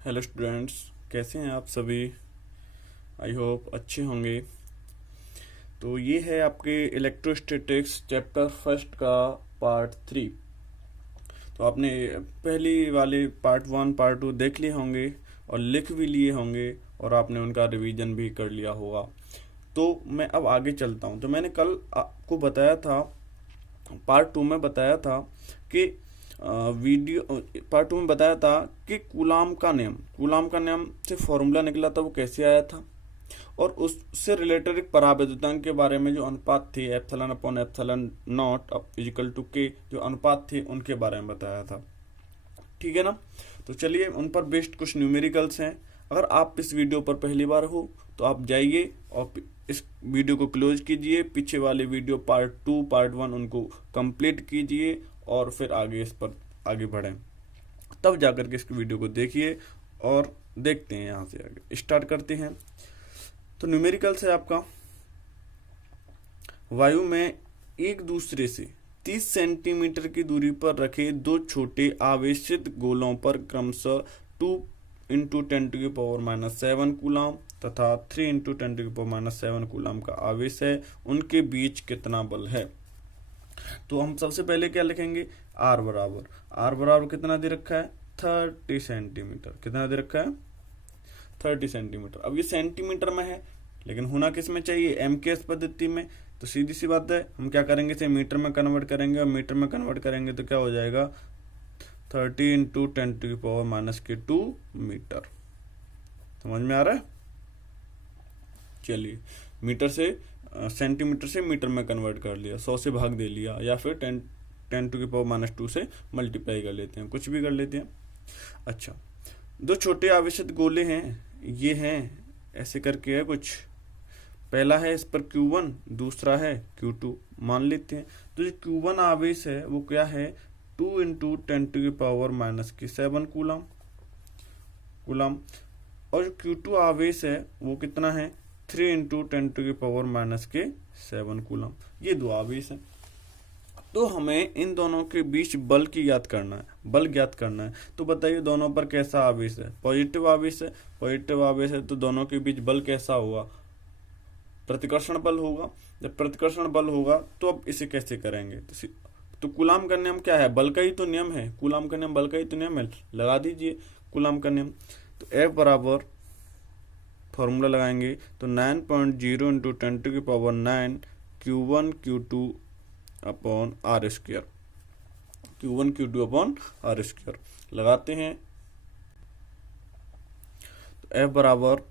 Hello students, कैसे हैं आप सभी। आई होप अच्छे होंगे। तो ये है आपके इलेक्ट्रोस्टैटिक्स चैप्टर फर्स्ट का पार्ट 3। तो आपने पहली वाले पार्ट 1 पार्ट 2 देख लिए होंगे और लिख भी लिए होंगे और आपने उनका रिवीजन भी कर लिया होगा। तो मैं अब आगे चलता हूँ। तो मैंने कल आपको बताया था, पार्ट 2 में बताया था कि वीडियो पार्ट 2 में बताया था कि कूलाम का नियम से फॉर्मूला निकला था, वो कैसे आया था, और उससे रिलेटेड एक परावैद्युतांक के बारे में जो अनुपात थे epsilon upon epsilon not equal to K जो अनुपात थे उनके बारे में बताया था। ठीक है ना। तो चलिए उन पर बेस्ड कुछ न्यूमेरिकल्स हैं। अगर आप इस वीडियो पर पहली बार हो तो आप जाइए और इस वीडियो को क्लोज कीजिए, पीछे वाले वीडियो पार्ट 2 पार्ट 1 उनको कंप्लीट कीजिए और फिर आगे इस पर आगे बढ़ें, तब जाकर के इस वीडियो को देखिए और देखते हैं। यहाँ से आगे स्टार्ट करते हैं। तो न्यूमेरिकल्स है आपका, वायु में एक दूसरे से 30 सेंटीमीटर की दूरी पर रखे दो छोटे आवेशित गोलों पर क्रमशः 2 इंटू 10⁻⁻7 कूलाम तथा 3 इंटू 10⁻⁻7 कूलाम का आवेश है, उनके बीच कितना बल है। तो हम सबसे पहले क्या लिखेंगे, आर बराबर कितना दे रखा है, 30 सेंटीमीटर। कितना दे रखा है, 30 सेंटीमीटर। अब ये सेंटीमीटर में है लेकिन होना किस में चाहिए, एम के एस पद्धति में। तो सीधी सी बात है, हम क्या करेंगे, इसे मीटर में कन्वर्ट करेंगे और मीटर में कन्वर्ट करेंगे तो क्या हो जाएगा, 30 इंटू 10⁻⁻2 मीटर। समझ में आ रहा है। चलिए, मीटर से सेंटीमीटर से मीटर में कन्वर्ट कर लिया, 100 से भाग दे लिया, या फिर 10⁻2 से मल्टीप्लाई कर लेते हैं, कुछ भी कर लेते हैं। अच्छा, दो छोटे आवेशित गोले हैं, ये हैं ऐसे करके है कुछ। पहला है इस पर Q1, दूसरा है Q2 मान लेते हैं। तो जो Q1 आवेश है वो क्या है, 2 इंटू 10⁻⁻7 कूलाम, और जो Q2 आवेश है वो कितना है, 3 इंटू 10⁻⁻7 कूलाम। ये दो आवेश है। तो हमें इन दोनों के बीच बल की ज्ञात करना है, बल ज्ञात करना है। तो बताइए दोनों पर कैसा आवेश है, पॉजिटिव आवेश है। पॉजिटिव आवेश है तो दोनों के बीच बल कैसा होगा, प्रतिकर्षण बल होगा। जब प्रतिकर्षण बल होगा तो अब इसे कैसे करेंगे, तो कूलाम का नियम क्या है, बल का ही तो नियम है। कूलाम का नियम बल का ही तो नियम है, लगा दीजिए कूलाम का नियम। तो F बराबर फॉर्मूला लगाएंगे तो 9.0 into 10⁹ Q1 Q2 upon r square, Q1 Q2 upon r square लगाते हैं। तो F बराबर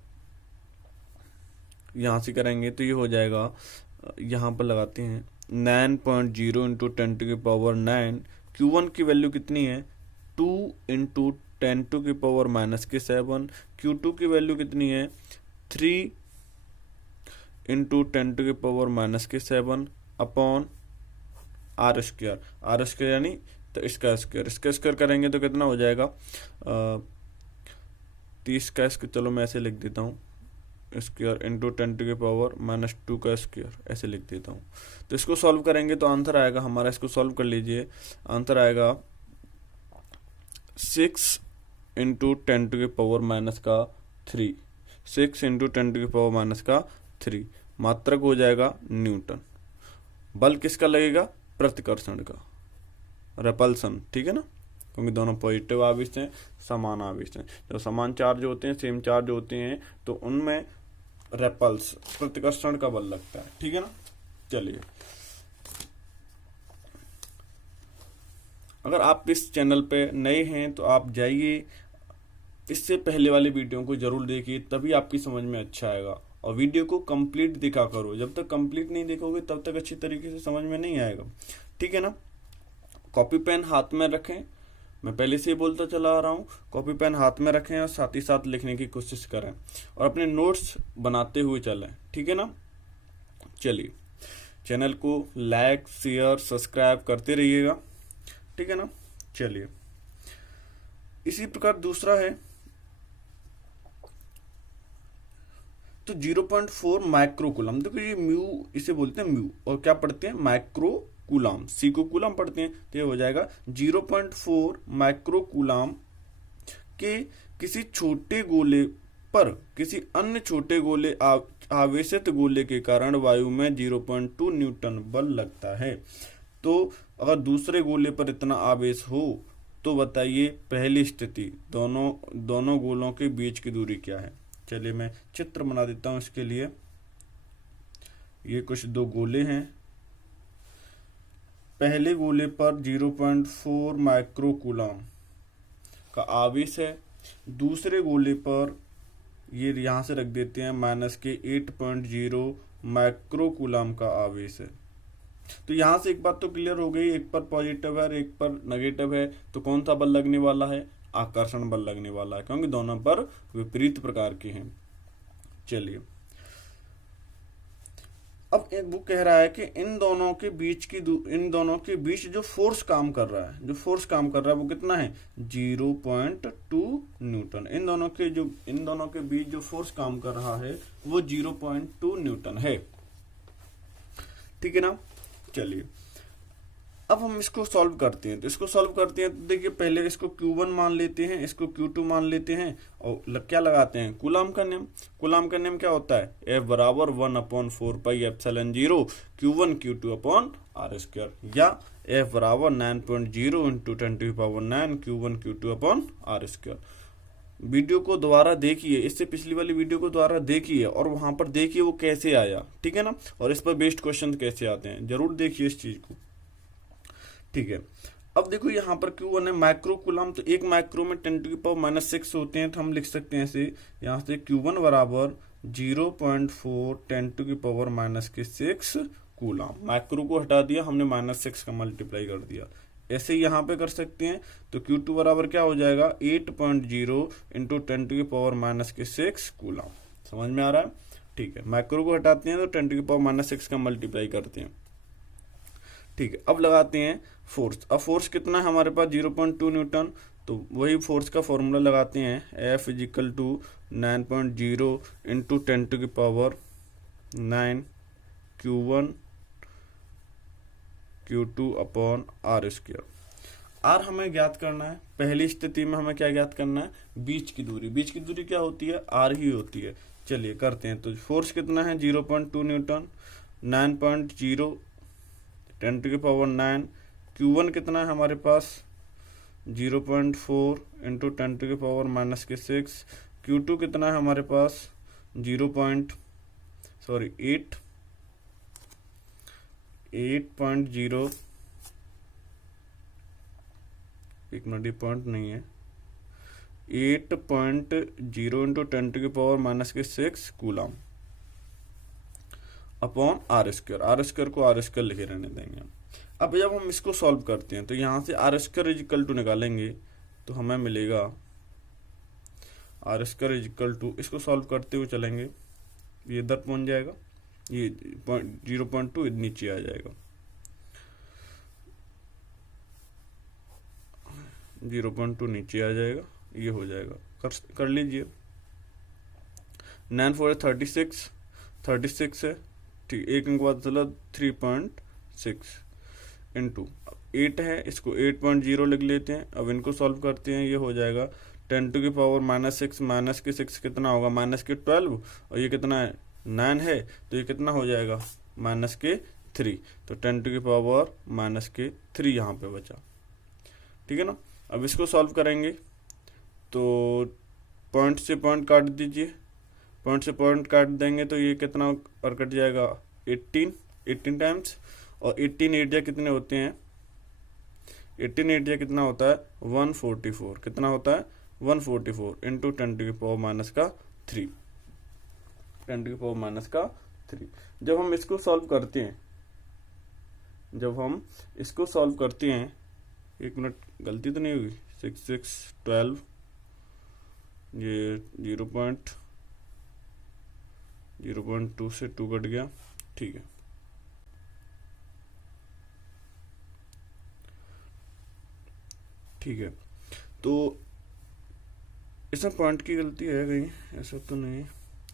यहाँ से करेंगे तो ये हो जाएगा, यहाँ पर लगाते हैं 9.0 इंटू 10⁹, Q1 की वैल्यू कितनी है, 2 इंटू 10⁻⁻7, Q2 की वैल्यू कितनी है, 3 इंटू 10⁻⁻7 अपॉन आर स्क्वायर यानी तो इसका स्क्वायर करेंगे तो कितना हो जाएगा, 30 का स्क्वायर, चलो मैं ऐसे लिख देता हूँ, स्क्वायर इंटू 10⁻⁻2 का स्क्वायर ऐसे लिख देता हूँ। तो इसको सॉल्व करेंगे तो आंसर आएगा हमारा, इसको सॉल्व कर लीजिए, आंसर आएगा 6 इंटू 10⁻⁻3, 6 इंटू 10⁻⁻3 मात्रक हो जाएगा न्यूटन। बल किसका लगेगा, प्रतिकर्षण का, रेपल्सन। ठीक है ना, क्योंकि दोनों पॉजिटिव आवेश हैं, समान आवेश हैं। जब समान चार्ज होते हैं, सेम चार्ज होते हैं, तो उनमें रेपल्स प्रतिकर्षण का बल लगता है। ठीक है ना। चलिए, अगर आप इस चैनल पे नए हैं तो आप जाइए, इससे पहले वाले वीडियो को जरूर देखिए, तभी आपकी समझ में अच्छा आएगा। और वीडियो को कंप्लीट देखा करो, जब तक कंप्लीट नहीं देखोगे तब तक अच्छी तरीके से समझ में नहीं आएगा। ठीक है ना। कॉपी पेन हाथ में रखें, मैं पहले से ही बोलता चला आ रहा हूँ, कॉपी पेन हाथ में रखें और साथ ही साथ लिखने की कोशिश करें और अपने नोट्स बनाते हुए चलें। ठीक है ना। चलिए, चैनल को लाइक शेयर सब्सक्राइब करते रहिएगा। ठीक है ना। चलिए, इसी प्रकार दूसरा है, तो 0.4 माइक्रोकूलम। देखो ये म्यू इसे बोलते हैं, म्यू, और क्या पढ़ते हैं, माइक्रो कूलाम, सी को कूलाम पढ़ते हैं, तो ये हो जाएगा 0.4 माइक्रो कूलाम कि किसी छोटे गोले पर किसी अन्य छोटे गोले आवेशित गोले के कारण वायु में 0.2 न्यूटन बल लगता है। तो अगर दूसरे गोले पर इतना आवेश हो तो बताइए पहली स्थिति दोनों गोलों के बीच की दूरी क्या है। चलिए मैं चित्र बना देता हूं इसके लिए। ये कुछ दो गोले हैं। पहले गोले पर 0.4 माइक्रोकूलम का आवेश है। दूसरे गोले पर ये यहां से रख देते हैं -8.0 माइक्रोकूलम का आवेश है। तो यहां से एक बात तो क्लियर हो गई, एक पर पॉजिटिव है और एक पर नेगेटिव है, तो कौन सा बल लगने वाला है? आकर्षण बल लगने वाला है, क्योंकि दोनों पर विपरीत प्रकार के हैं। चलिए अब वो कह रहा है कि इन दोनों के बीच जो फोर्स काम कर रहा है वो कितना है? 0.2 न्यूटन। इन दोनों के बीच जो फोर्स काम कर रहा है वो 0.2 न्यूटन है। ठीक है ना। चलिए अब हम इसको सॉल्व करते हैं। तो देखिए पहले इसको Q1 मान लेते हैं, इसको Q2 मान लेते हैं और क्या लगाते हैं? कूलम का नियम क्या होता है? F बराबर 1/4πε0 Q1 Q2 अपॉन r², या F बराबर 9.0 × 10⁹ Q1 Q2 upon r²। Video को दोबारा देखिए, इससे पिछली वाली वीडियो को दोबारा देखिए और वहां पर देखिए वो कैसे आया। ठीक है ना। और इस पर बेस्ड क्वेश्चन कैसे आते हैं, जरूर देखिए इस चीज को। ठीक है। अब देखो यहाँ पर Q1 है माइक्रोकूलम, तो एक माइक्रो में 10⁻⁶ होते हैं, तो हम लिख सकते हैं ऐसे यहाँ से Q1 बराबर 0.4 10⁻⁶ कूलम। माइक्रो को हटा दिया हमने, -6 का मल्टीप्लाई कर दिया। ऐसे ही यहाँ पे कर सकते हैं। तो Q2 बराबर क्या हो जाएगा? 8.0 × 10⁻⁶ कूलम। समझ में आ रहा है? ठीक है। माइक्रो को हटाते हैं तो 10⁻⁶ का मल्टीप्लाई करते हैं। ठीक है। अब लगाते हैं फोर्स। अब फोर्स कितना है हमारे पास? 0.2 न्यूटन। तो वही फोर्स का फॉर्मूला लगाते हैं, F = 9.0 × 10⁹ Q1 Q2 upon r²। r हमें ज्ञात करना है। पहली स्थिति में हमें क्या ज्ञात करना है? बीच की दूरी क्या होती है? r ही होती है। चलिए करते हैं। तो फोर्स कितना है? 0.2 न्यूटन। 9.0 10⁹ Q1 कितना है हमारे पास? 0.4 × 10⁻⁶। Q2 कितना है हमारे पास? 8.0 एक मिनट, ये पॉइंट नहीं है। 8.0 × 10⁻⁶ कूलम अपॉन r² को r² लिखे रहने देंगे। अब जब हम इसको सॉल्व करते हैं तो यहाँ से r² = निकालेंगे तो हमें मिलेगा r² = इसको सॉल्व करते हुए चलेंगे, ये इधर पहुंच जाएगा, ये 0.2 नीचे आ जाएगा, 0.2 नीचे आ जाएगा, ये हो जाएगा। कर लीजिए। 9 4 36 है। ठीक, एक अंक बाद चला 3.6 इंटू 8 है, इसको 8.0 लिख लेते हैं। अब इनको सॉल्व करते हैं, ये हो जाएगा 10⁻⁻6 -6 कितना होगा? -12, और ये कितना है? 9 है, तो ये कितना हो जाएगा? -3। तो 10⁻⁻3 यहाँ पे बचा। ठीक है ना। अब इसको सॉल्व करेंगे तो पॉइंट से पॉइंट काट दीजिए, पॉइंट से पॉइंट काट देंगे तो ये कितना और कट जाएगा? 18 टाइम्स, और 18 एरिया कितने होते हैं? 18 एरिया कितना होता है? 144। कितना होता है? 144 इंटू 10⁻⁻3। 10⁻⁻3। जब हम इसको सॉल्व करते हैं, एक मिनट, गलती तो नहीं होगी? 6 6 12, ये 0.2 से 2 कट गया। ठीक है। ठीक है, तो इसमें पॉइंट की गलती है कहीं? ऐसा तो नहीं।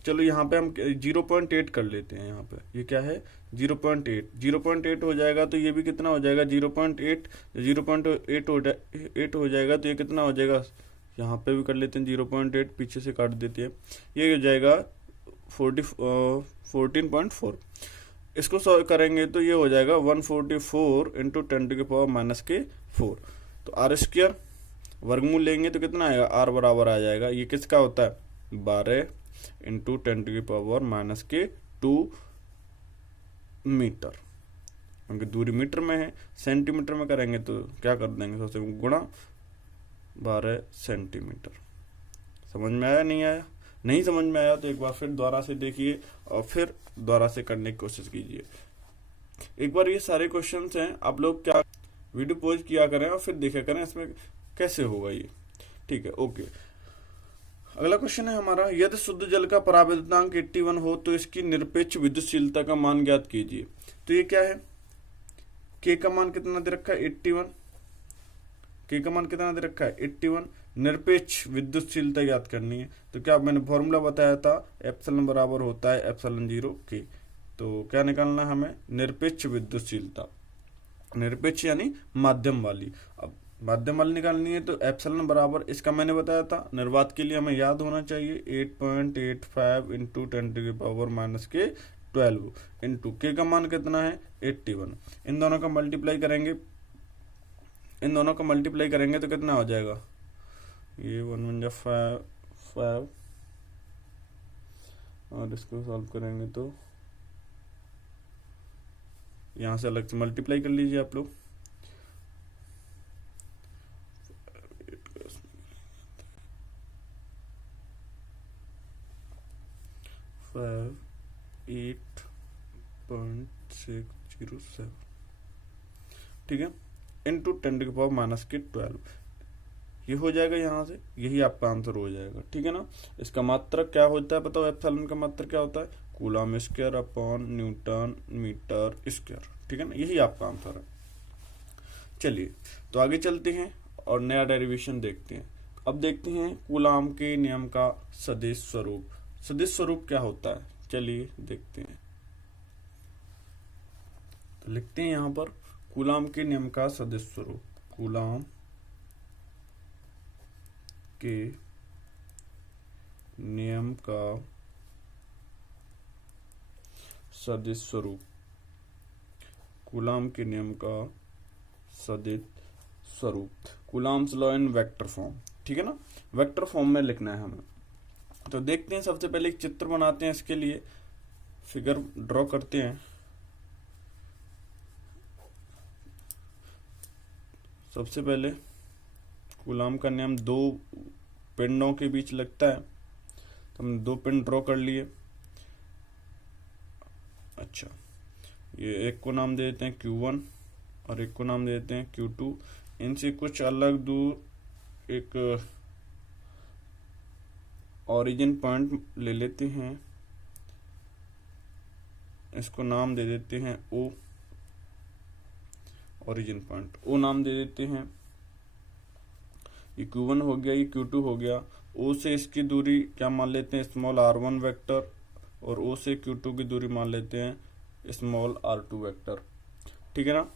चलो यहाँ पे हम 0.8 कर लेते हैं। यहाँ पे ये क्या है? 0.8 हो जाएगा, तो ये भी कितना हो जाएगा? 0.8 हो जाएगा, तो ये कितना हो जाएगा? यहाँ पे भी कर लेते हैं 0.8, पीछे से काट देते हैं, ये हो जाएगा 14.4। इसको सॉल्व करेंगे तो ये हो जाएगा 144 इंटू 10⁻⁻⁴। तो आर स्क्वायर वर्गमूल लेंगे तो कितना आएगा, आर बराबर आ जाएगा, ये किसका होता है 12 इंटू 10⁻⁻² मीटर, क्योंकि दूरी मीटर में है। सेंटीमीटर में करेंगे तो क्या कर देंगे, सबसे गुणा 12 सेंटीमीटर। समझ में आया नहीं आया? नहीं समझ में आया तो एक बार फिर दोबारा से देखिए और फिर दोबारा से करने की कोशिश कीजिए। एक बार ये सारे क्वेश्चंस हैं, आप लोग क्या वीडियो पॉज किया करें और फिर देखा करें इसमें कैसे होगा ये। ठीक है, ओके। अगला क्वेश्चन है हमारा, यदि शुद्ध जल का परावैद्युतांक 81 हो तो इसकी निरपेक्ष विद्युतशीलता का मान ज्ञात कीजिए। तो ये क्या है, के का मान कितना दे रखा है 81, के का मान कितना दे रखा है 81, निरपेक्ष विद्युतशीलता ज्ञात करनी है। तो क्या मैंने फॉर्मूला बताया था, एप्सिलॉन बराबर होता है एप्सिलॉन 0 के। तो क्या निकालना है हमें, निरपेक्ष विद्युतशीलता, निरपेक्ष यानी माध्यम वाली। अब माध्यम वाली निकालनी है तो एप्सिलॉन बराबर, इसका मैंने बताया था निर्वात के लिए हमें याद होना चाहिए 8.85 इंटू 10⁻⁻⁴ इंटू के का मान कितना है 81। इन दोनों का मल्टीप्लाई करेंगे तो कितना हो जाएगा, ये 1 × 5 और इसको सॉल्व करेंगे तो यहां से अलग से मल्टीप्लाई कर लीजिए आप लोग। 8.607, ठीक है, इंटू 10⁻⁻⁴। ये हो जाएगा यहाँ से, यही आपका आंसर हो जाएगा। ठीक है ना। इसका मात्रक क्या होता है बताओ, एप्सिलॉन का मात्रक क्या होता है, coulomb square upon newton metre square. ठीक है ना, यही आपका आंसर है। चलिए तो आगे चलते हैं और नया डेरिवेशन देखते हैं। अब देखते हैं कूलम के नियम का सदिश स्वरूप। सदिश स्वरूप क्या होता है, चलिए देखते हैं। तो लिखते हैं यहाँ पर कूलम के नियम का सदिश स्वरूप। कूलम के नियम का सदिश स्वरूप, कूलम के नियम का सदिश स्वरूप, Coulomb's law in vector form. ठीक है ना, वेक्टर फॉर्म में लिखना है हमें। तो देखते हैं, सबसे पहले एक चित्र बनाते हैं, इसके लिए फिगर ड्रॉ करते हैं। सबसे पहले कूलम का नियम दो पिंडों के बीच लगता है, तो हमने दो पिंड ड्रॉ कर लिए। अच्छा, ये एक को नाम दे देते हैं Q1 और एक को नाम दे देते हैं Q2। इनसे कुछ अलग दूर एक ओरिजिन पॉइंट ले लेते हैं, इसको नाम दे देते हैं O। ओरिजिन पॉइंट O नाम दे देते हैं। ये Q1 हो गया, ये Q2 हो गया। O से इसकी दूरी क्या मान लेते हैं, स्मॉल r1 वेक्टर, और O से Q2 की दूरी मान लेते हैं स्मॉल r2 वेक्टर। ठीक है ना।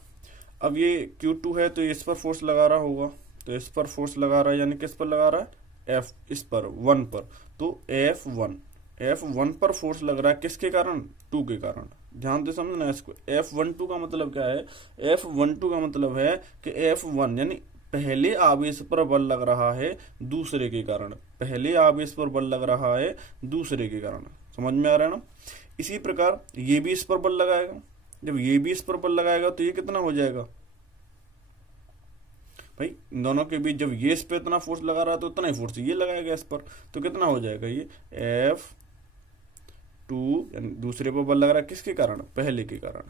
अब ये Q2 है तो इस पर फोर्स लगा रहा होगा, तो इस पर फोर्स लगा रहा है, यानी किस पर लगा रहा है, F, इस पर 1 पर। तो F1 पर फोर्स लग रहा है, किसके कारण, 2 के कारण। ध्यान से समझना इसको। F12 का मतलब क्या है, F12 का मतलब है कि F1 यानी पहले आवेश पर बल लग रहा है दूसरे के कारण, पहले आवेश पर बल लग रहा है दूसरे के कारण। समझ में आ रहा है ना। इसी प्रकार ये भी इस पर बल लगाएगा, जब ये भी इस पर बल लगाएगा तो ये कितना हो जाएगा भाई, इन दोनों के बीच जब ये इस पे इतना फोर्स लगा रहा है तो उतना ही फोर्स ये लगाएगा इस पर, तो कितना हो जाएगा, ये F2 यानी दूसरे पर बल लग रहा है, किसके कारण, पहले के कारण।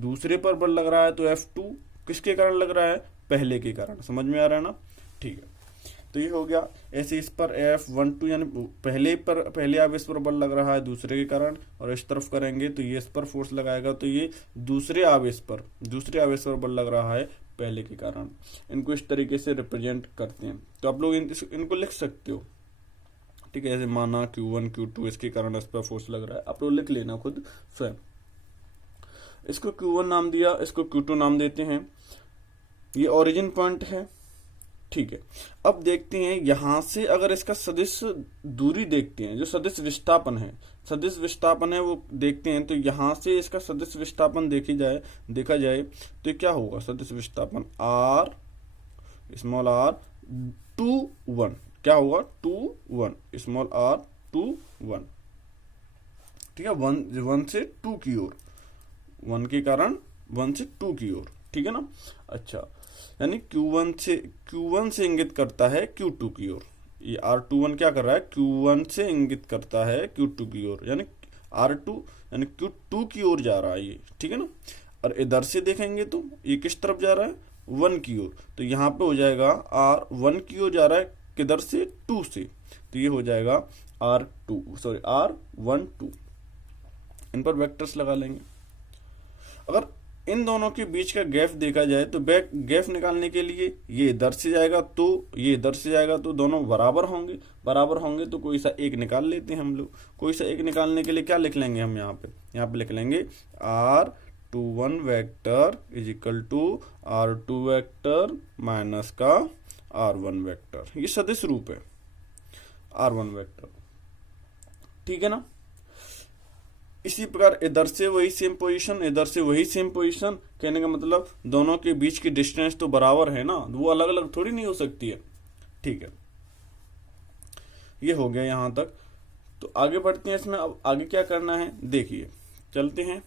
दूसरे पर बल लग रहा है तो F2 किसके कारण लग रहा है, पहले के कारण। समझ में आ रहा है ना। ठीक है, तो ये हो गया। ऐसे इस पर F12 यानी पहले आवेश पर बल लग रहा है दूसरे के कारण, और इस तरफ करेंगे तो ये इस पर फोर्स लगाएगा, तो ये दूसरे आवेश पर बल लग रहा है पहले के कारण। इनको इस तरीके से रिप्रेजेंट करते हैं। तो आप लोग इनको लिख सकते हो। ठीक है, ऐसे माना Q1 Q2 इसके कारण इस पर फोर्स लग रहा है, आप लोग लिख लेना खुद स्वयं। इसको Q1 नाम दिया, इसको Q2 नाम देते हैं। ये ओरिजिन पॉइंट है, ठीक है, अब देखते हैं यहां से अगर इसका सदिश दूरी देखते हैं, जो सदिश विस्थापन है, सदिश विस्थापन है वो देखते हैं, तो यहां से इसका सदिश विस्थापन देखा जाए तो क्या होगा, सदिश विस्थापन आर स्मॉल आर 2 1, क्या होगा 2 1, स्मॉल आर 2 1, ठीक है, 1 से 2 की ओर, 1 के कारण 1 से 2 की ओर, ठीक है ना। अच्छा, यानी Q1 से इंगित करता है Q2 की ओर, ये R21 क्या कर रहा है, Q1 से इंगित करता है Q2 की ओर, यानी R2 यानी Q2 की ओर जा रहा है ये, ठीक है ना। और इधर से देखेंगे तो ये किस तरफ जा रहा है, 1 की ओर, तो यहाँ पे हो जाएगा R1 की ओर जा रहा है, किधर से, 2 से, तो ये हो जाएगा R12, इन पर वेक्टर्स लगा लेंगे। अगर इन दोनों के बीच का गैप देखा जाए तो गैप निकालने के लिए ये इधर से जाएगा तो ये इधर से जाएगा, तो दोनों बराबर होंगे तो कोई सा एक निकाल लेते हैं हम लोग। कोई सा एक निकालने के लिए क्या लिख लेंगे हम यहाँ पे लिख लेंगे R21 vector is equal to R2 vector minus का R1 वेक्टर, ये सदिश रूप है R1 वेक्टर, ठीक है ना। इसी प्रकार इधर से वही सेम पोजीशन, इधर से वही सेम पोजीशन, कहने का मतलब दोनों के बीच की डिस्टेंस तो बराबर है ना, वो अलग अलग थोड़ी नहीं हो सकती है, ठीक है। ये हो गया यहां तक, तो आगे बढ़ते हैं इसमें। अब आगे क्या करना है देखिए, चलते हैं।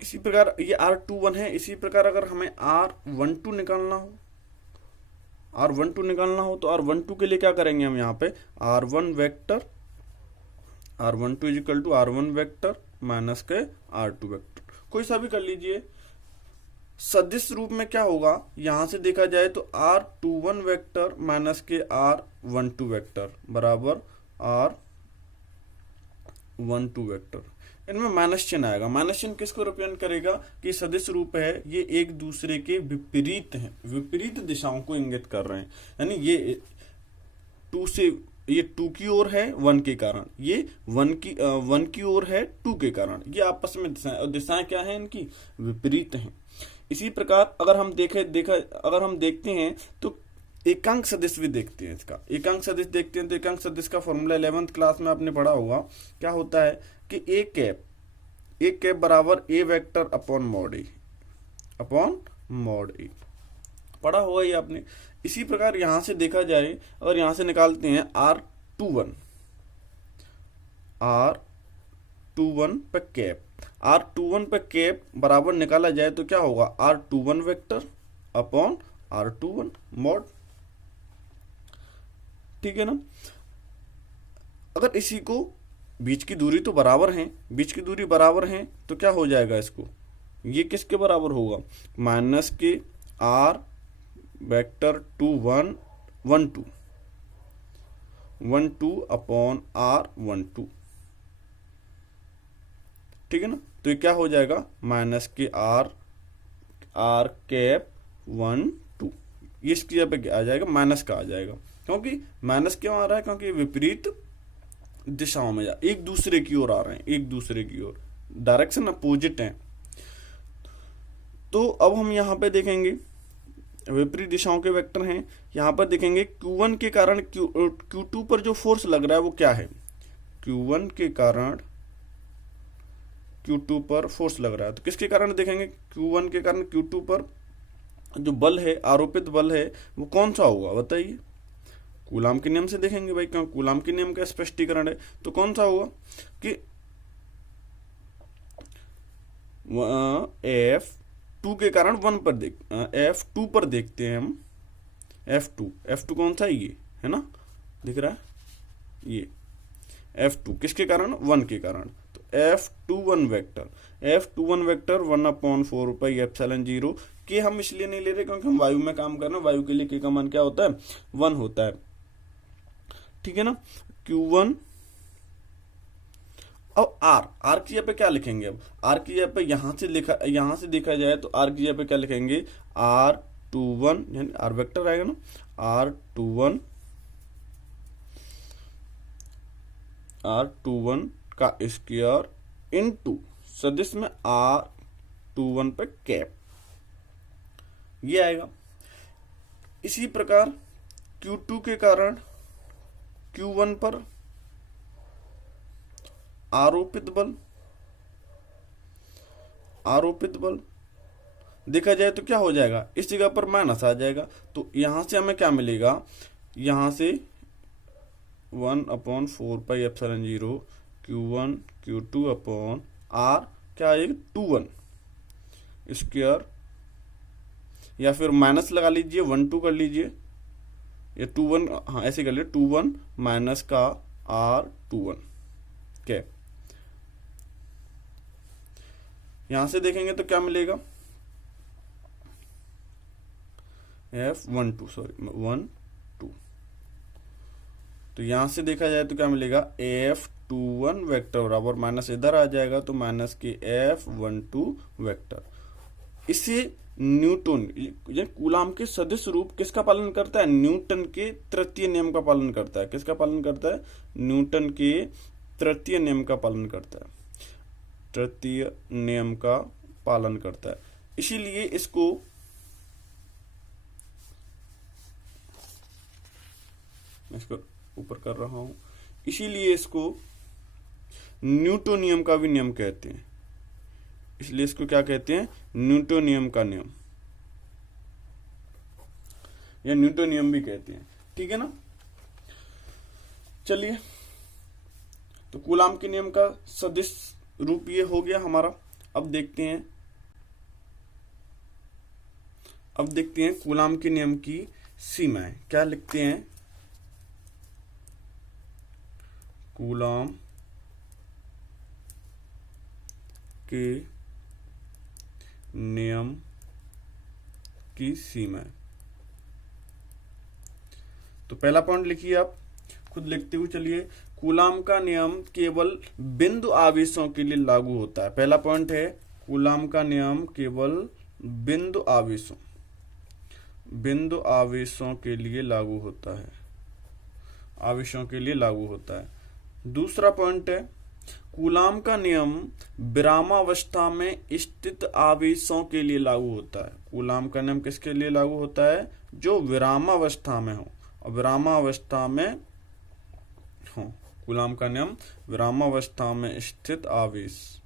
इसी प्रकार ये R21 है, इसी प्रकार अगर हमें R12 निकालना हो, तो R12 के लिए क्या करेंगे हम यहाँ पे, R1 vector, R12 is equal to R1 vector minus के R2 वेक्टर, कोई सा भी कर लीजिए। सदिश रूप में क्या होगा, यहां से देखा जाए तो R21 वेक्टर माइनस के R12 वेक्टर बराबर R12 वेक्टर, इनमें माइनस चिन्ह आएगा। माइनस चिन्ह किसको रिप्रेजेंट करेगा कि सदिश रूप है, ये एक दूसरे के विपरीत हैं, विपरीत दिशाओं को इंगित कर रहे हैं, यानी ये 2 से ये 2 की ओर है 1 के कारण, ये 1 की ओर है 2 के कारण, ये आपस में दिशाएं, और दिशाएं क्या हैं इनकी, विपरीत हैं। इसी प्रकार अगर हम देखते हैं तो एकांक सदिश भी देखते हैं, इसका एकांक सदिश देखते हैं तो एकांक सदिश का फॉर्मूला 11th क्लास में आपने पढ़ा होगा, क्या होता है कि ए कैप बराबर ए वेक्टर अपॉन मॉड ए, पढ़ा हुआ ही आपने। इसी प्रकार यहां से देखा जाए, अगर यहां से निकालते हैं R21 पे कैप बराबर निकाला जाए तो क्या होगा, R21 vector upon R21 mod, ठीक है ना। अगर इसी को बीच की दूरी तो बराबर है, तो क्या हो जाएगा, इसको ये किसके बराबर होगा, माइनस के R वेक्टर 1 2 अपॉन R12, ठीक है ना। तो ये क्या हो जाएगा, माइनस के R कैप 1 2, ये इसकी जगह पे आ जाएगा, माइनस का आ जाएगा, क्योंकि माइनस क्यों आ रहा है, क्योंकि विपरीत दिशाओं में एक दूसरे की ओर आ रहे हैं, एक दूसरे की ओर, डायरेक्शन अपोजिट है। तो अब हम यहाँ पे देखेंगे विपरीत दिशाओं के वेक्टर हैं, यहां पर देखेंगे Q1 के कारण Q2 पर जो फोर्स लग रहा है वो क्या है, Q1 के कारण Q2 पर फोर्स लग रहा है, तो किसके कारण देखेंगे, Q1 के कारण Q2 पर जो बल है, आरोपित बल है, वो कौन सा होगा बताइए। कूलाम के नियम से देखेंगे भाई, क्यों कूलाम के नियम का स्पष्टीकरण है, तो कौन सा होगा कि F2 के कारण 1 पर F2 पर देखते हैं हम, F2 कौन सा, ये है ना, दिख रहा है, ये F2 किसके कारण, 1 के कारण, तो F21 वेक्टर 1/4 के हम इसलिए नहीं ले रहे क्योंकि हम वायु में काम कर रहे हैं, वायु के लिए के का मान क्या होता है, 1 होता है, ठीक है ना। Q1 अब R की जगह पे क्या लिखेंगे, अब R की जगह पे यहां से देखा जाए तो R की जगह पे क्या लिखेंगे, R21 यानी R वेक्टर आएगा ना, R21 का स्क्वायर इनटू सदिश में R21 पे कैप, ये आएगा। इसी प्रकार Q2 के कारण Q1 पर आरोपित बल देखा जाए तो क्या हो जाएगा, इस जगह पर माइनस आ जाएगा। तो यहां से हमें क्या मिलेगा, यहां से 1/4πε0 Q1 Q2 अपॉन R क्या आएगा 2/1 स्क्वायर, या फिर माइनस लगा लीजिए 1/2 कर लीजिए, या 2/1, हाँ ऐसे कर लीजिए 2/1 माइनस का R2/1 क्या। यहां से देखेंगे तो क्या मिलेगा, F12 तो यहां से देखा जाए तो क्या मिलेगा, F21 वेक्टर बराबर माइनस इधर आ जाएगा तो माइनस के F12 वेक्टर। इसे न्यूटन या कूलाम के सदिश रूप किसका पालन करता है, न्यूटन के तृतीय नियम का पालन करता है। किसका पालन करता है, न्यूटन के तृतीय नियम का पालन करता है, तृतीय नियम का पालन करता है। इसीलिए इसको मैं इसको ऊपर कर रहा हूं, इसीलिए इसको न्यूटोनियम का भी नियम कहते हैं। इसलिए इसको क्या कहते हैं, न्यूटोनियम का नियम या न्यूटोनियम भी कहते हैं। ठीक है ना। चलिए, तो कूलाम के नियम का सदिश रूप ये हो गया हमारा। अब देखते हैं कूलाम के नियम की सीमाएं। क्या लिखते हैं, कूलाम के नियम की सीमाएं। तो पहला पॉइंट लिखिए, आप खुद लिखते हुए चलिए। कूलाम का नियम केवल बिंदु आवेशों के लिए लागू होता है। पहला पॉइंट है, कूलाम का नियम केवल बिंदु आवेशों के लिए लागू होता है, आवेशों के लिए लागू होता है। दूसरा पॉइंट है, कूलाम का नियम विरामावस्था में स्थित आवेशों के लिए लागू होता है। कूलाम का नियम किसके लिए लागू होता है, जो विरामावस्था में हो, और विरामावस्था में हो। कूलाम का नियम विरामावस्था में स्थित आवेश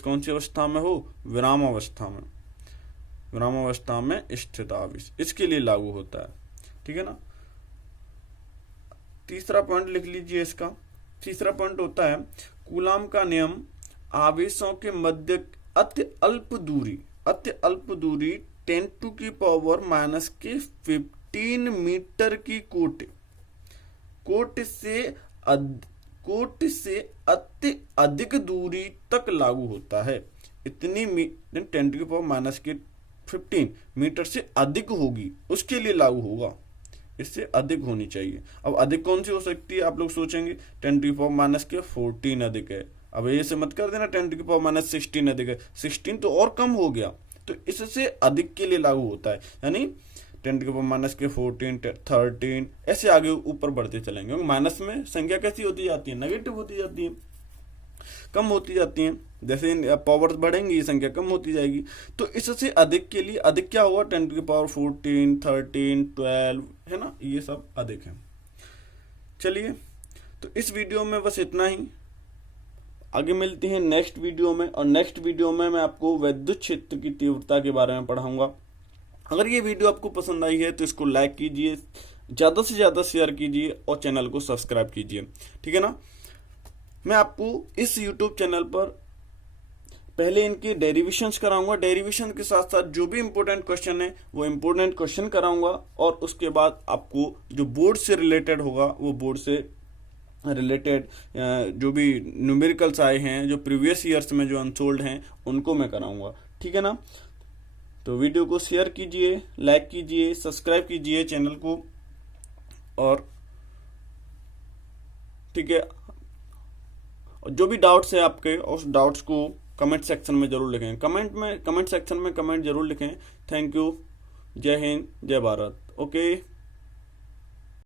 कौन सी अवस्था में हो, विरामावस्था में स्थित आवेश, इसके लिए लागू होता है। ठीक है ना। तीसरा पॉइंट लिख लीजिए इसका। तीसरा पॉइंट होता है, कूलाम का नियम आवेशों के मध्य अति अल्प दूरी 10⁻⁻15 मीटर की कोट से अति अधिक दूरी तक लागू होता है। इतनी 10⁻⁻15 मीटर से अधिक होगी, उसके लिए लागू होगा। इससे अधिक होनी चाहिए। अब अधिक कौन सी हो सकती है, आप लोग सोचेंगे 10⁻⁻14 अधिक है। अब ये से मत कर देना 10⁻16 अधिक है, 16 तो और कम हो गया, तो इससे अधिक के लिए लागू होता है। यानी 10⁻14 13 ऐसे आगे ऊपर बढ़ते चलेंगे। माइनस में संख्या कैसी होती जाती है, नेगेटिव होती जाती है, कम होती जाती है। जैसे पावर्स बढ़ेंगी संख्या कम होती जाएगी। तो इससे अधिक के लिए अधिक क्या हुआ, 10⁻14 13 12 है ना, ये सब अधिक है। चलिए, तो इस वीडियो में बस इतना ही। आगे मिलते हैं नेक्स्ट वीडियो में, और नेक्स्ट वीडियो में मैं आपको विद्युत क्षेत्र की तीव्रता के बारे में पढ़ाऊंगा। अगर ये वीडियो आपको पसंद आई है तो इसको लाइक कीजिए, ज़्यादा से ज़्यादा शेयर कीजिए और चैनल को सब्सक्राइब कीजिए। ठीक है ना। मैं आपको इस YouTube चैनल पर पहले इनके डेरिवेशंस कराऊंगा, डेरिवेशन के साथ साथ जो भी इंपॉर्टेंट क्वेश्चन है वो इंपॉर्टेंट क्वेश्चन कराऊंगा, और उसके बाद आपको जो बोर्ड से रिलेटेड होगा वो बोर्ड से रिलेटेड जो भी न्यूमेरिकल्स आए हैं, जो प्रीवियस ईयर्स में जो अनसोल्ड हैं, उनको मैं कराऊंगा। ठीक है ना। तो वीडियो को शेयर कीजिए, लाइक कीजिए, सब्सक्राइब कीजिए चैनल को, और ठीक है, जो भी डाउट्स है आपके, उस डाउट्स को कमेंट सेक्शन में जरूर लिखें। कमेंट सेक्शन में कमेंट जरूर लिखें। Thank you. जय हिंद, जय भारत। ओके।